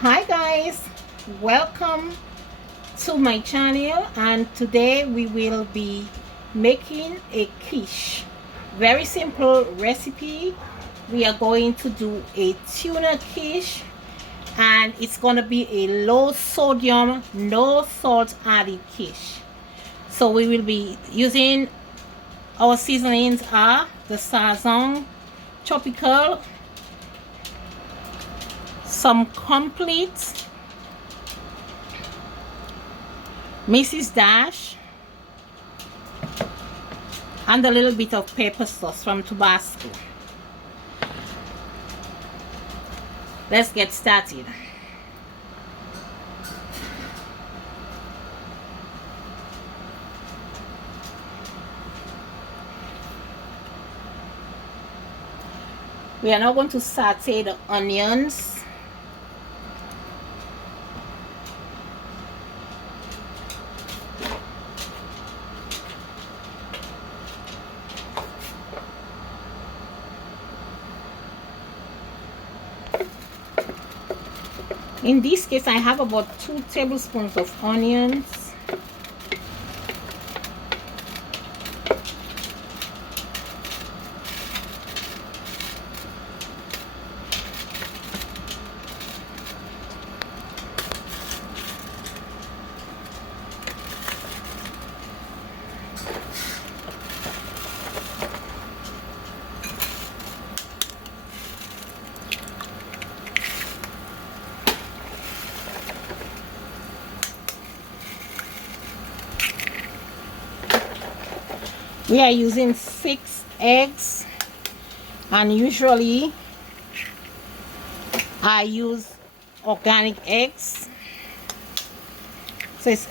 Hi guys, welcome to my channel, and today we will be making a quiche. Very simple recipe. We are going to do a tuna quiche, and it's going to be a low sodium, no salt added quiche. So we will be using our seasonings are the sazon tropical, some complete Mrs. Dash, and a little bit of pepper sauce from Tabasco. Let's get started. We are now going to saute the onions. In this case, I have about 2 tablespoons of onions. We are using 6 eggs, and usually I use organic eggs. So it's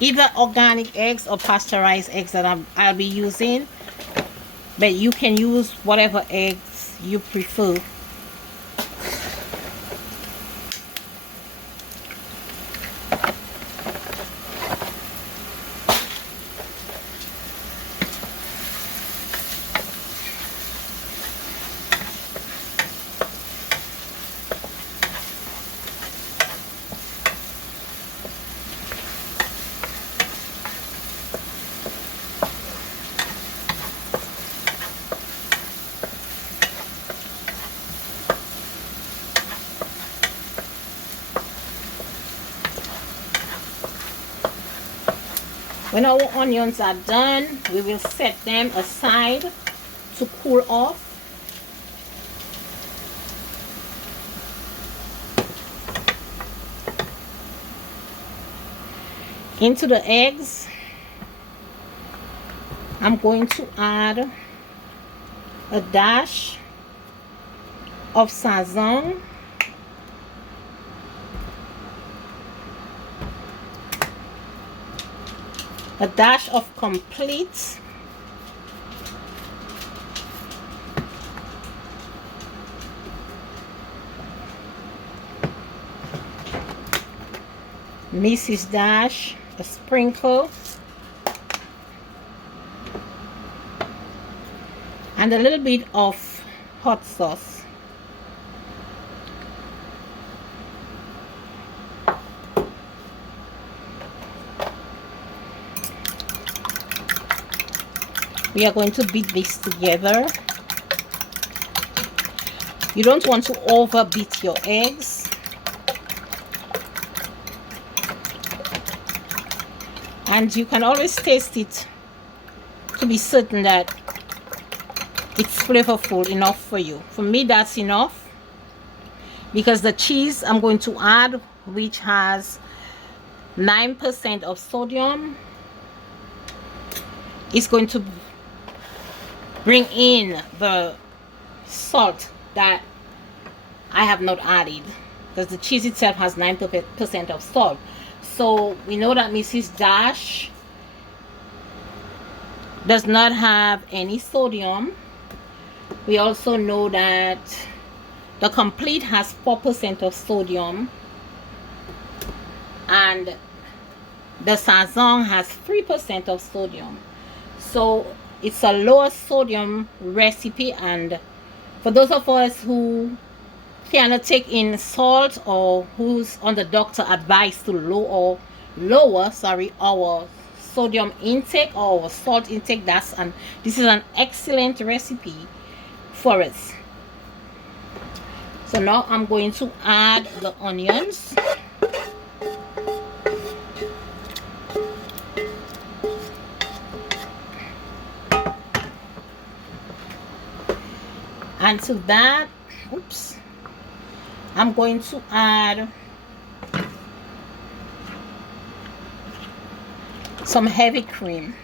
either organic eggs or pasteurized eggs that I'll be using, but you can use whatever eggs you prefer. When our onions are done, we will set them aside to cool off. Into the eggs, I'm going to add a dash of sazon, a dash of complete, Mrs. Dash, a sprinkle, and a little bit of hot sauce. We are going to beat this together. You don't want to over beat your eggs. And you can always taste it to be certain that it's flavorful enough for you. For me, that's enough, because the cheese I'm going to add, which has 9% of sodium, is going to bring in the salt that I have not added, because the cheese itself has 9% of salt. So we know that Mrs. Dash does not have any sodium. We also know that the complete has 4% of sodium, and the sazon has 3% of sodium. So it's a lower sodium recipe, and for those of us who cannot take in salt or who's on the doctor advice to lower our sodium intake or our salt intake, this is an excellent recipe for us. So now I'm going to add the onions. And to that, I'm going to add some heavy cream.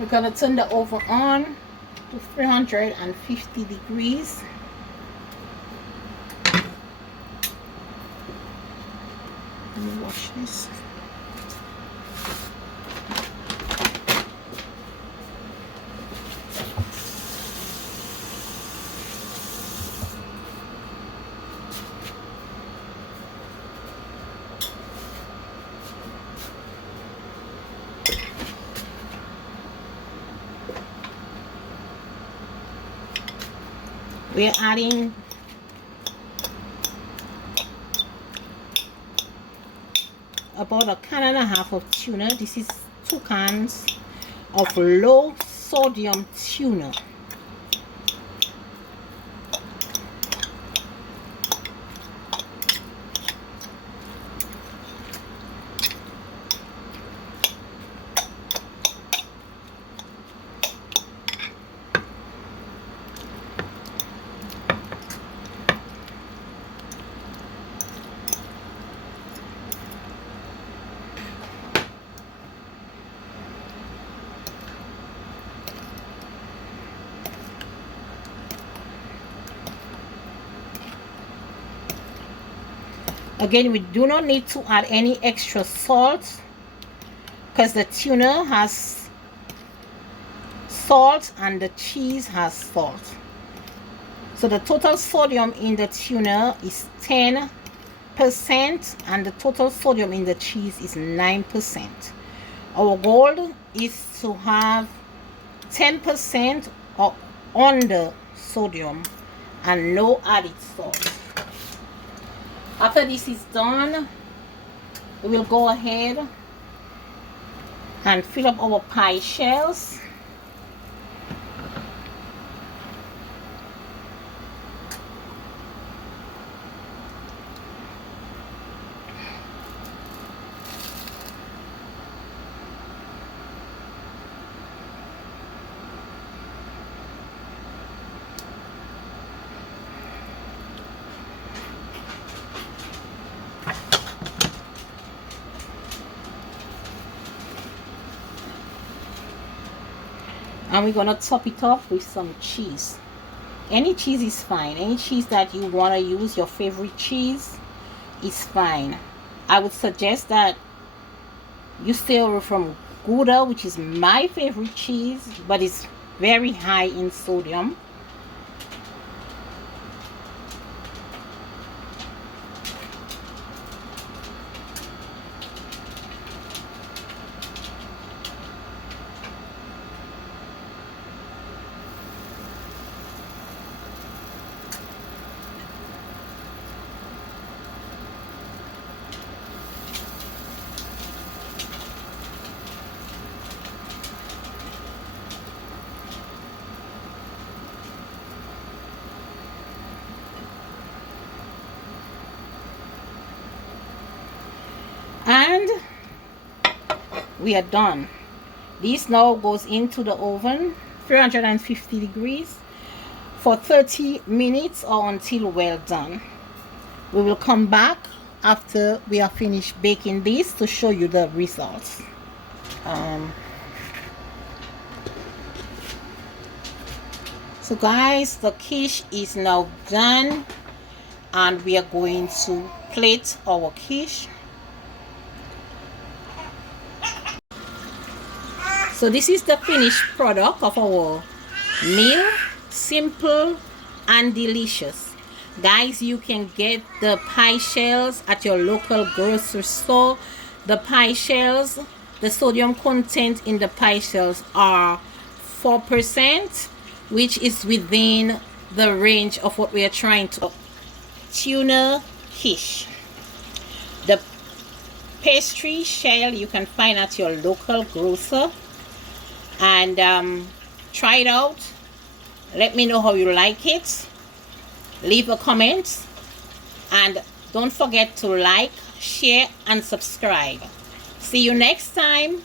We're going to turn the oven on to 350 degrees. Let me wash this. We're adding about a can and a half of tuna. This is 2 cans of low sodium tuna. Again, we do not need to add any extra salt because the tuna has salt and the cheese has salt. So the total sodium in the tuna is 10% and the total sodium in the cheese is 9%. Our goal is to have 10% or under sodium and no added salt. After this is done, we will go ahead and fill up our pie shells. And we're gonna top it off with some cheese. Any cheese is fine. Any cheese that you want to use, your favorite cheese, is fine. I would suggest that you stay away from Gouda, which is my favorite cheese, but it's very high in sodium. And we are done. This now goes into the oven, 350 degrees, for 30 minutes or until well done. We will come back after we are finished baking this to show you the results. So guys, the quiche is now done, and we are going to plate our quiche. So this is the finished product of our meal. Simple and delicious. Guys, you can get the pie shells at your local grocery store. The pie shells, the sodium content in the pie shells are 4%, which is within the range of what we are trying to. Tuna quiche. The pastry shell you can find at your local grocer, and try it out. Let me know how you like it. Leave a comment, and don't forget to like, share, and subscribe. See you next time.